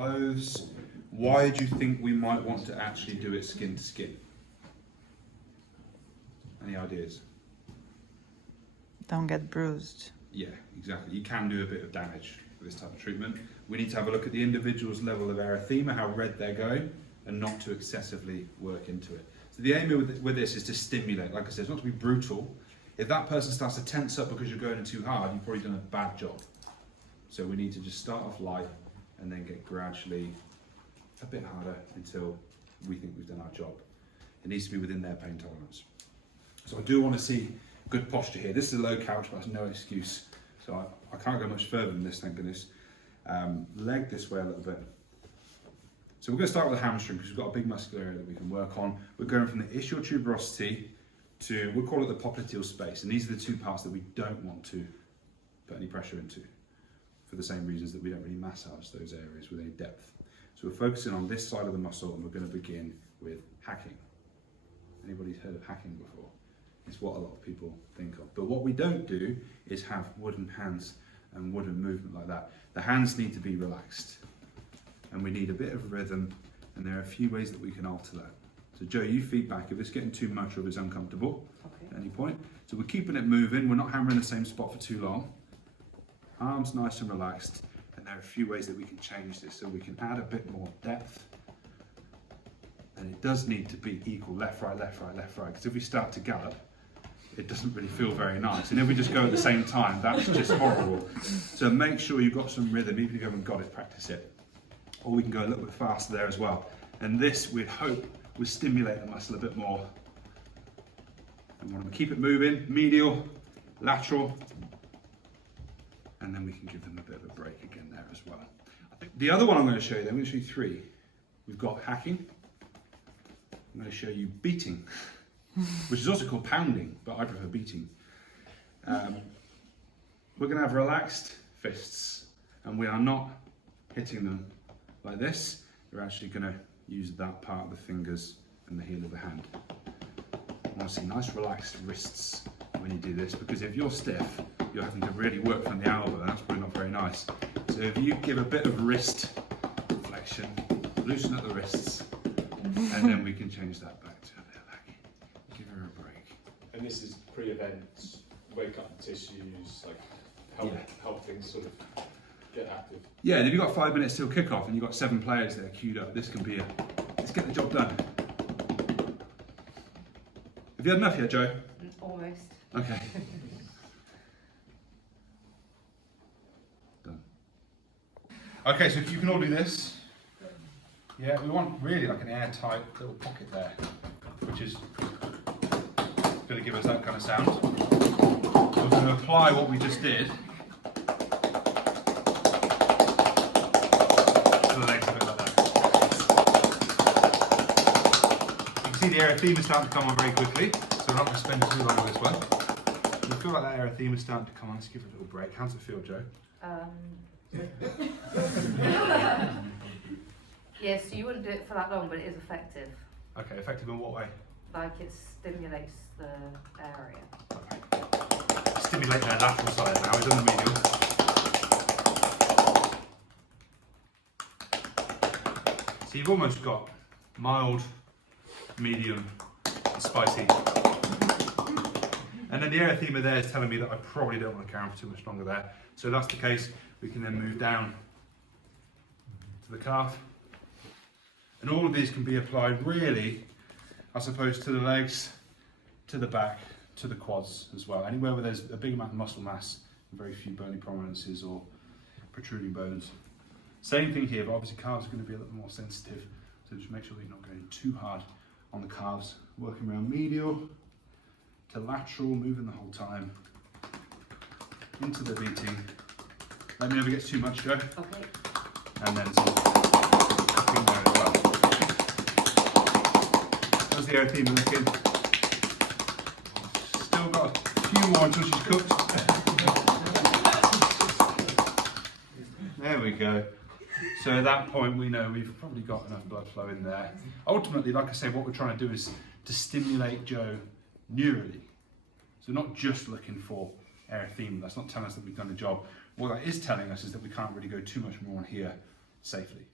clothes. Why do you think we might want to actually do it skin to skin? Any ideas? Don't get bruised. Yeah, exactly. You can do a bit of damage with this type of treatment. We need to have a look at the individual's level of erythema, how red they're going, and not to excessively work into it. So the aim with this is to stimulate. Like I said, it's not to be brutal. If that person starts to tense up because you're going in too hard, you've probably done a bad job. So we need to just start off light and then get gradually a bit harder until we think we've done our job. It needs to be within their pain tolerance. So I do want to see good posture here. This is a low couch, but that's no excuse. So I can't go much further than this, thank goodness. Leg this way a little bit. So we're going to start with the hamstring because we've got a big muscular area that we can work on. We're going from the ischial tuberosity to, we'll call it the popliteal space. And these are the two parts that we don't want to put any pressure into for the same reasons that we don't really massage those areas with any depth. So we're focusing on this side of the muscle and we're going to begin with hacking. Anybody's heard of hacking before? It's what a lot of people think of. But what we don't do is have wooden hands and wooden movement like that. The hands need to be relaxed and we need a bit of rhythm, and there are a few ways that we can alter that. So Joe, you feedback if it's getting too much or if it's uncomfortable at any point. So we're keeping it moving, we're not hammering the same spot for too long. Arms nice and relaxed, and there are a few ways that we can change this so we can add a bit more depth. And it does need to be equal, left, right, left, right, left, right, because if we start to gallop, it doesn't really feel very nice. And if we just go at the same time, that's just horrible. So make sure you've got some rhythm, even if you haven't got it, practice it. Or we can go a little bit faster there as well. And this, we'd hope, would stimulate the muscle a bit more. And we want to keep it moving, medial, lateral, and then we can give them a bit of a break again there as well. I think the other one I'm going to show you, then, I'm going to show you three. We've got hacking. I'm going to show you beating, which is also called pounding, but I prefer beating. We're going to have relaxed fists, and we are not hitting them like this. We're actually going to use that part of the fingers and the heel of the hand. I want to see nice relaxed wrists when you do this, because if you're stiff, you're having to really work from the elbow, and that's probably not very nice. So if you give a bit of wrist flexion, loosen up the wrists, and then we can change that back to a bit of hacking. Give her a break. And this is pre-event, wake up the tissues, like help things sort of get active. Yeah, and if you've got 5 minutes till kick-off and you've got 7 players there queued up, this can be let's get the job done. Have you had enough yet, Joe? Almost. Okay. Done. Okay, so if you can all do this. Yeah, we want really like an airtight little pocket there, which is going to give us that kind of sound. We're going to apply what we just did to the legs a bit like that. You can see the erythema starting to come on very quickly, so we're not going to spend too long on this one. You feel like that erythema is starting to come on. Let's give it a little break. How's it feel, Joe? Yes, you wouldn't do it for that long, but it is effective. Okay, effective in what way? Like it stimulates the area. Okay. Stimulate their lateral side now, it's on the medial. So you've almost got mild, medium, and spicy. And then the erythema there is telling me that I probably don't want to carry on for too much longer there. So if that's the case, we can then move down to the calf. And all of these can be applied really, I suppose, to the legs, to the back, to the quads as well. Anywhere where there's a big amount of muscle mass and very few bony prominences or protruding bones. Same thing here, but obviously calves are going to be a little more sensitive. So just make sure that you're not going too hard on the calves. Working around medial to lateral, moving the whole time. Into the beating. Let me know if it gets too much, Joe. Okay. And then some cooking there as well. How's the erythema looking? Still got a few more until she's cooked. There we go. So at that point we know we've probably got enough blood flow in there. Ultimately, like I say, what we're trying to do is to stimulate Joe neurally. So not just looking for erythema. That's not telling us that we've done the job. What that is telling us is that we can't really go too much more on here safely.